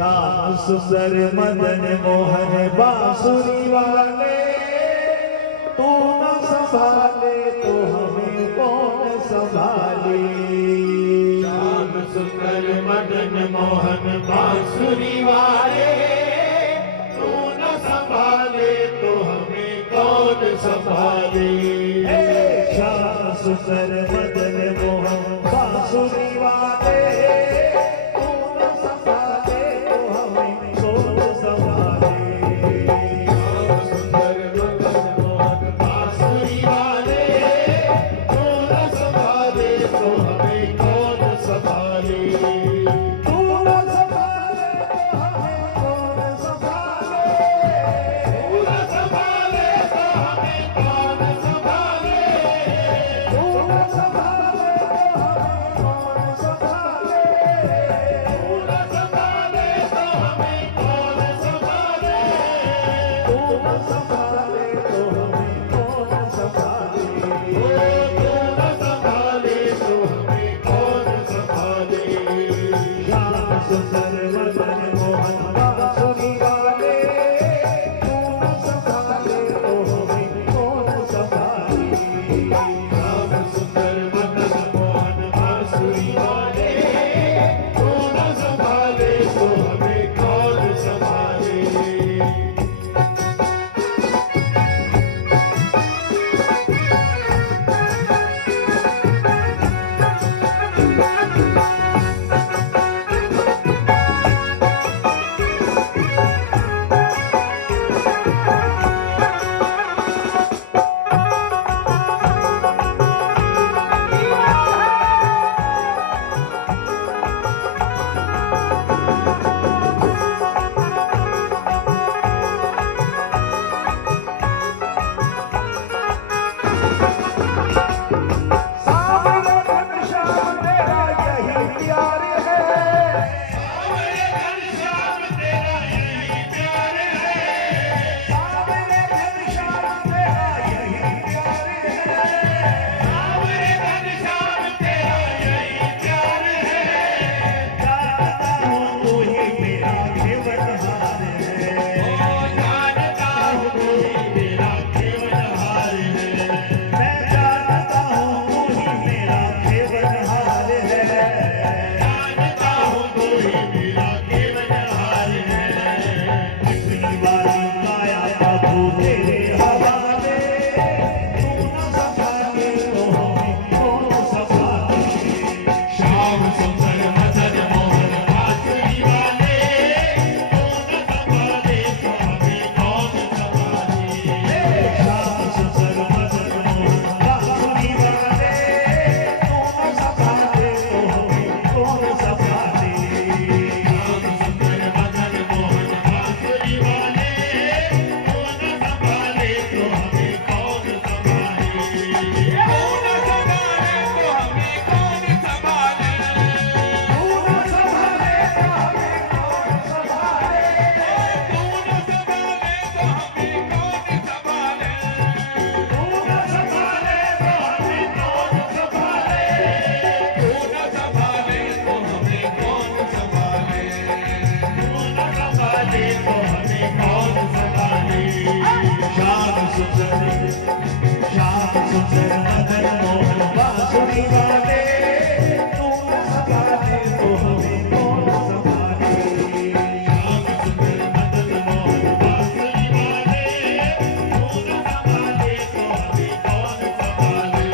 श्याम सुंदर मदन मोहन बांसुरी वाले, तू न संभाले तो हमें कौन संभाले। श्याम सुंदर मदन मोहन बांसुरी वाले, तू न संभाले तो हमें कौन संभाले। श्याम सुंदर मदन मोहन बांसुरी वाले, तू न संभाले तो हमें कौन संभाले। श्याम सुंदर मदन मोहन बांसुरी वाले, तू न संभाले तो हमें कौन संभाले। तू न संभाले तो हमें कौन संभाले। तू न संभाले तो हमें कौन संभाले। तू न संभाले तो हमें कौन संभाले। तू न संभाले तो हमें कौन संभाले। तू न संभाले तो हमें कौन संभाले। तू न संभाले तो हमें कौन संभाले। श्याम सुंदर मदन मोहन बांसुरी वाले, तू न संभाले तो हमें कौन संभाले। श्याम सुंदर मदन मोहन बांसुरी वाले, तू न संभाले तो हमें कौन संभाले। सावरे घनश्याम तेरा यही प्यार है। सावरे घनश्याम तेरा यही प्यार है। सावरे घनश्याम तेरा यही प्यार है। सावरे घनश्याम तेरा यही प्यार है। जानता हूँ तू ही मेरा जीवनहार है। ओ जानता हूँ तू ही मेरा जीवनहार है। मैं जानता हूँ तू ही मेरा जीवनहार है। जानता हूँ तू ही मेरा जीवनहार है। अपनी बारी माया प्रभु तेरे हवाले, तू न संभाले तो हमें कौन संभाले। श्याम सुंदर मदन मोहन बांसुरी वाले, तू न संभाले तो हमें कौन संभाले। श्याम सुंदर मदन मोहन बांसुरी वाले, तू न संभाले तो हमें कौन संभाले। श्याम सुंदर मदन मोहन बांसुरी वाले, तू न संभाले तो हमें कौन संभाले। तू न संभाले तो हमें कौन संभाले। तू न संभाले तो हमें कौन संभाले। तू न संभाले तो हमें कौन संभाले। तू न संभाले तो हमें कौन संभाले। तू न संभाले तो हमें कौन संभाले। तू न संभाले तो हमें कौन संभाले। श्याम सुंदर मदन मोहन बांसुरी वाले, तू न संभाले तो हमें कौन संभाले। श्याम सुंदर मदन मोहन बांसुरी वाले, तू न संभाले तो हमें कौन संभाले।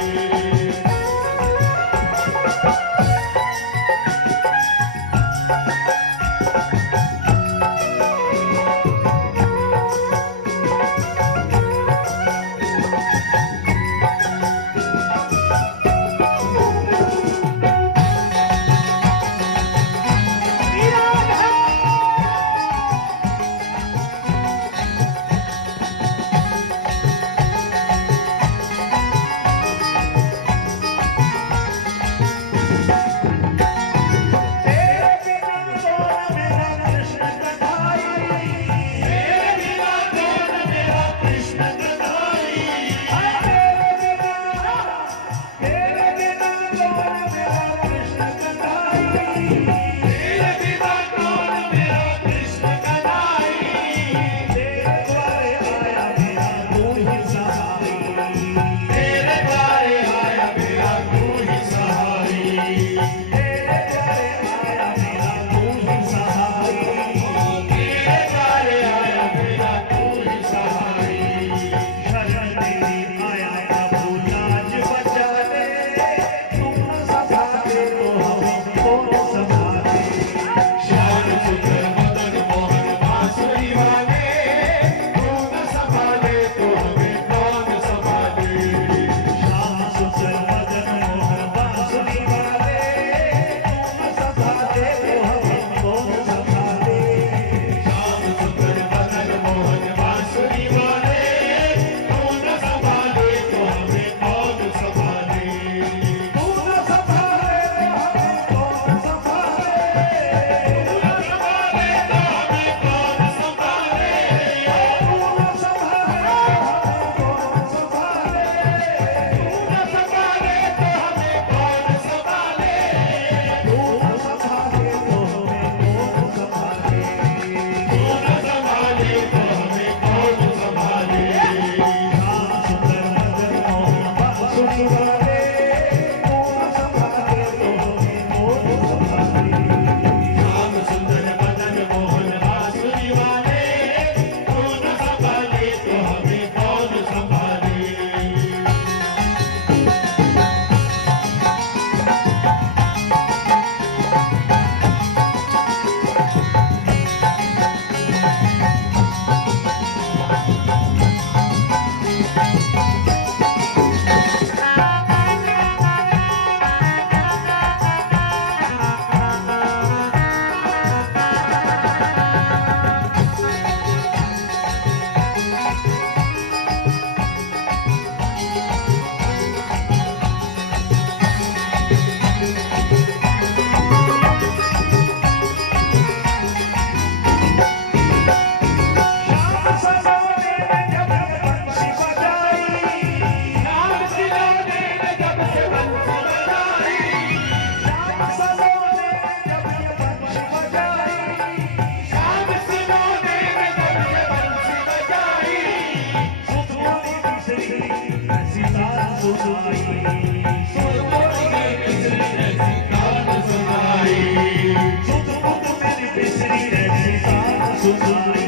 सुध बुध मेरी बिसरी ऐसी साथ सुनाई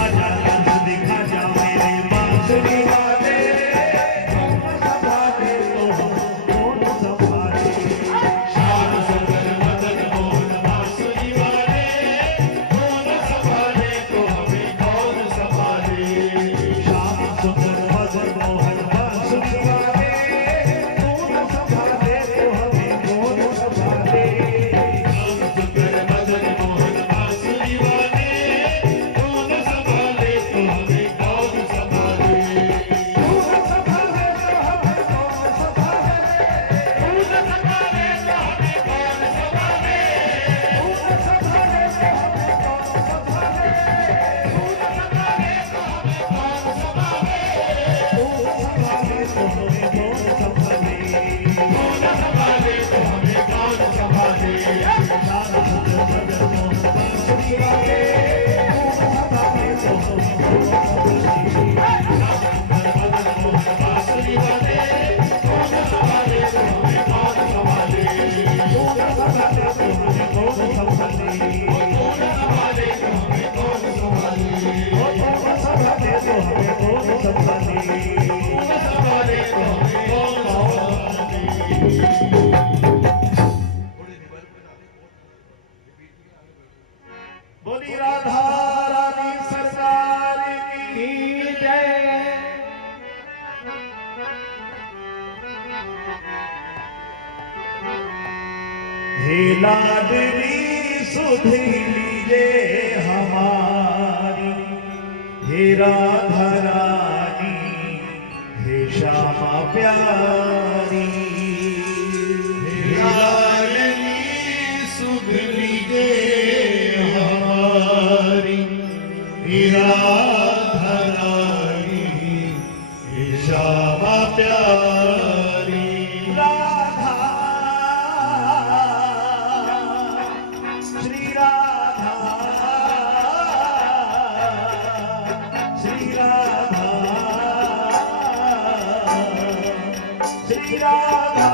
आजा दर्द दिखा जा मेरे बांसुरी वाले कौन संभाले तो कौन संभाले श्याम सुंदर मदन मोहन बांसुरी वाले कौन संभाले तो हमें कौन संभाले श्याम सुंदर मदन मोहन बांसुरी वाले कौन संभाले तो हमें कौन संभाले श्याम सुंदर मदन मोहन बांसुरी वाले कौन संभाले तो हमें कौन संभाले कौन संभाले तो हमें कौन संभाले कौन संभाले तो हमें कौन संभाले कौन संभाले तो हमें कौन संभाले कौन संभाले तो हमें कौन संभाले कौन संभाले तो हमें कौन संभाले कौन संभाले तो हमें कौन संभाले श्याम सुंदर मदन मोहन बांसुरी वाले कौन संभाले तो हमें कौन संभाले मदन मोहन बांसुरी वाले कौन संभाले तो हमें कौन संभाले कौन संभाले तो हमें कौन संभाले कौन संभाले तो हमें कौन संभाले कौन संभाले तो हमें कौन संभाले कौन संभाले तो हमें कौन संभाले बोली राधा रानी सरकार की जय हे लाडली सुध लीजे हमारी हे राधा रानी हे श्यामा प्यारी लाडली सुध लीजे हमारी राधा रानी श्यामा प्यारी राधा श्री राधा श्री राधा श्री राधा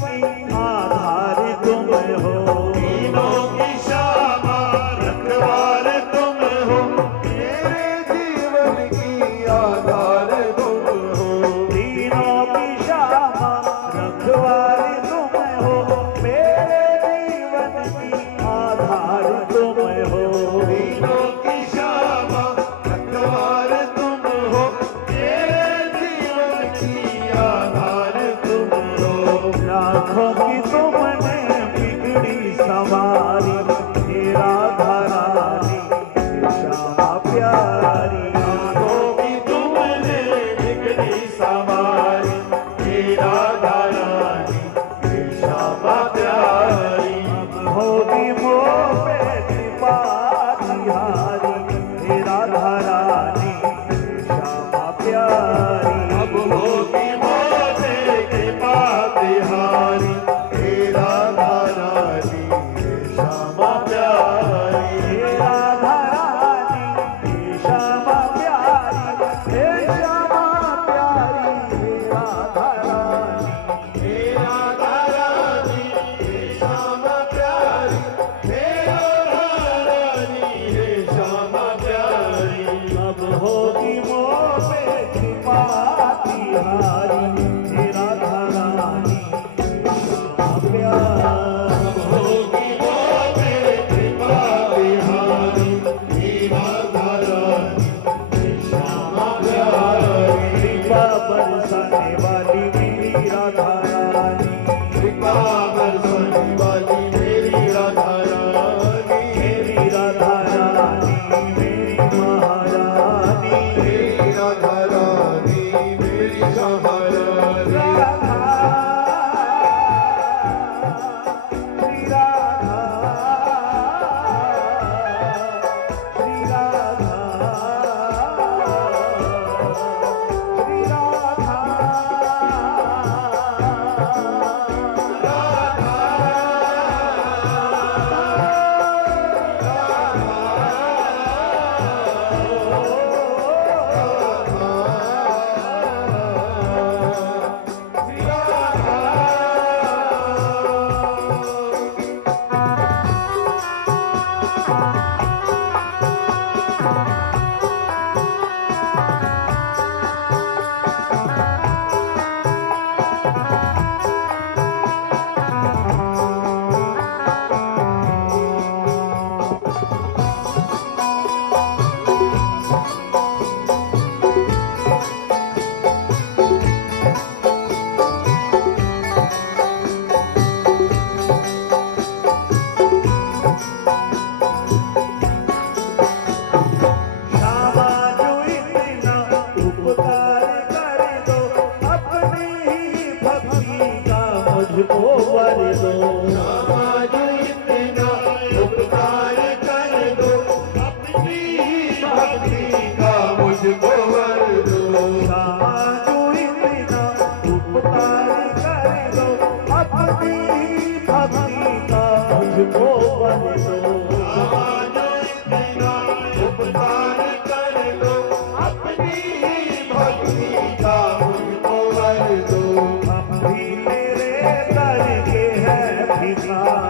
की आधार तुम हो, तीनों की श्यामा रखवार तुम हो, मेरे जीवन की आधार तुम हो। तीनों की श्यामा रखवार तुम हो, मेरे जीवन की आधार तुम हो। तीनों की श्यामा रखवार तुम हो, मेरे जीवन की आधार तुम हो। लाखों की तुमने बिगड़ी सवारी, हे राधा रानी हे श्यामा प्यारी। आंखों की तुमने बिगड़ी सवारी, हे राधा रानी हे श्यामा प्यारी। अब होगी मोह पे कृपा तिहारी, हे राधा रानी हे श्यामा प्यारी। अब होगी मोरे कृपा तिहारी, हे राधा रानी हे श्यामा प्यारी। हे राधा रानी हे श्यामा प्यारी, हे श्यामा प्यारी हे राधा रानी। हे राधा रानी हे श्यामा प्यारी, हे राधा रानी हे श्यामा प्यारी। अब होगी मोह पे कृपा तिहारी, हे राधा रानी हे श्यामा प्यारी। होगी मोरे कृपा तिहारी, हे राधा रानी हे श्यामा प्यारी। कृपा बरसाने वाली मेरी राधा रानी, कृपा बरसाने वाली मेरी राधा रानी। मेरी राधा रानी मेरी महारानी। मेरी राधा रानी मेरी महारानी। राधा श्री राधा श्री राधा श्री श्यामा जो इतना उपकार कर दो, अपनी ही भक्ति का मुझको वर दो। श्यामा जो इतना उपकार कर दो, अपनी ही भक्ति का मुझको वर दो। श्यामा जो इतना उपकार कर दो, अपनी ही भक्ति का मुझको वर दो। श्यामा जो इतना उपकार कर दो, अपनी ही भक्ति का मुझको वर दो। हम भी तेरे दर के हैं भिखारी,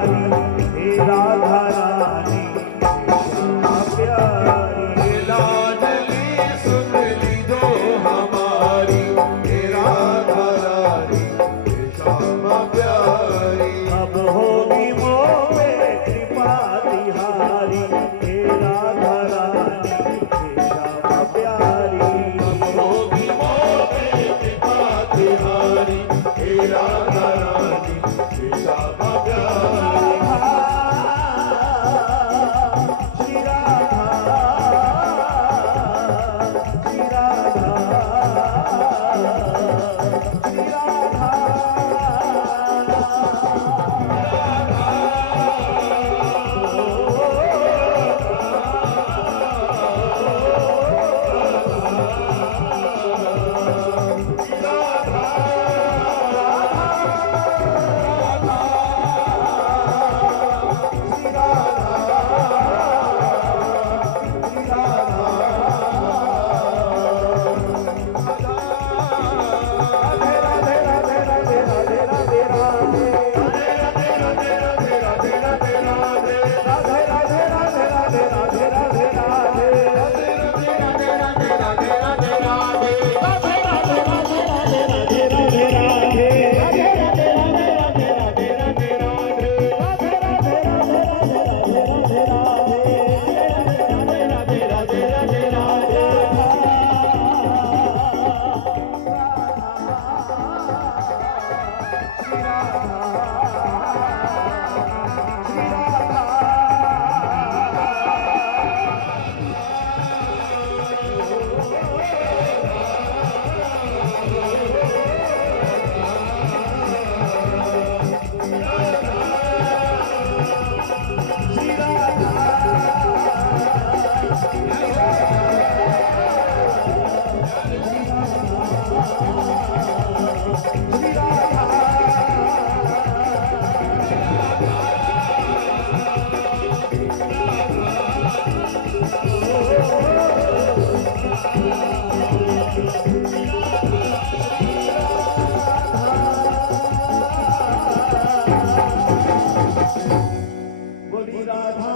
बोली राधा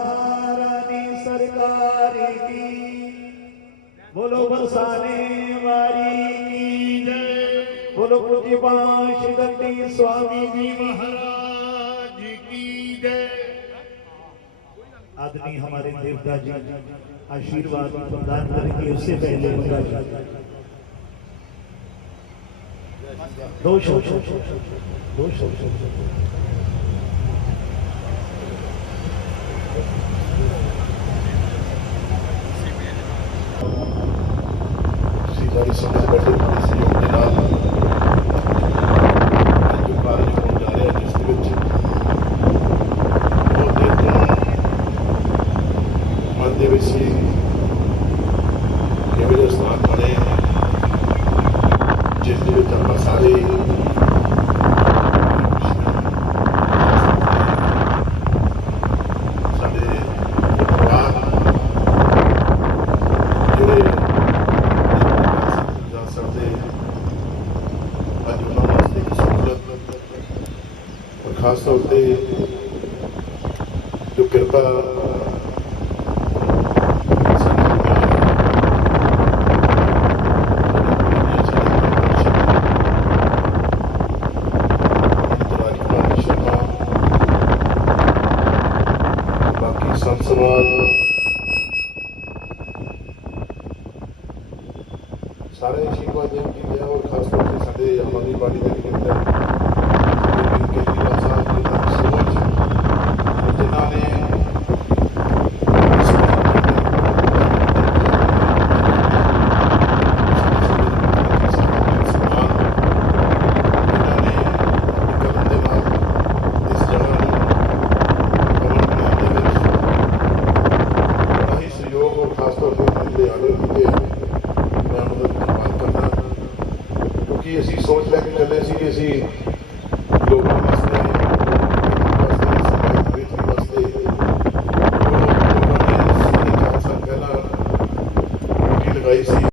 रानी सरकार की, बोलो बरसाने वाली की जय, बोलो पूज्य बांशगंडी स्वामी जी महाराज की जय। आदमी हमारे देवता जी आशीर्वाद प्रदान करेंगे, उससे पहले उनका दो शब्द ਸਾਰੀ ਸੰਗਤ ਬੜੇ ਬੜੇ ਸਹਿਯੋਗ ਦੇ ਨਾਲ ਅੱਜ ਜੋ ਕਾਰਜ ਹੋਣ ਜਾ ਰਿਹਾ ਜਿਸ ਦੇ ਵਿੱਚ ਬਹੁਤ ਦੇਰ ਤੋਂ ਮਨ ਦੇ ਵਿੱਚ ਸੀ ਕਿਵੇਂ ਦੇ ਸਥਾਨ ਬਣੇ ਜਿਸ ਦੇ ਵਿੱਚ ਆਪਾਂ ਸਾਰੇ ਸਾਡੇ ਪਰਿਵਾਰ ਜਿਹੜੇ ਜਾ ਸਕਦੇ ਅੱਜ ਉਹਨਾਂ ਵਾਸਤੇ ਇੱਕ ਸਹੂਲਤ ਔਰ ਖਾਸ ਤੌਰ ਤੇ ਜੋ ਕਿਰਪਾ ਬਾਕੀ ਸੰਤ ਸਮਾਜ ਸਾਰੇ ਆਸ਼ੀਰਵਾਦ ਦੇਣ ਕੀ ਹੈ ਔਰ ਖਾਸ ਤੌਰ ਤੇ ਸਾਡੇ ਆਮ ਆਦਮੀ ਪਾਰਟੀ ਦੇ ਲੀਡਰ ਅਰਵਿੰਦ ਕੇਜਰੀਵਾਲ ਸਾਹਿਬ ਦੀ ਸੋਚ ਜਿਨ੍ਹਾਂ ਨੇ ਖਾਸ ਤੌਰ ਤੇ ਜਿਹੜੇ ਆਰਡਰ ਕੀਤੇ ਮੈਂ ਉਹਨਾਂ ਦਾ ਧੰਨਵਾਦ ਕਰਦਾ ਕਿਉਂਕਿ ਅਸੀਂ ਸੋਚ ਲੈ ਕੇ ਚੱਲੇ ਸੀ ਕਿ ਅਸੀਂ ਲੋਕਾਂ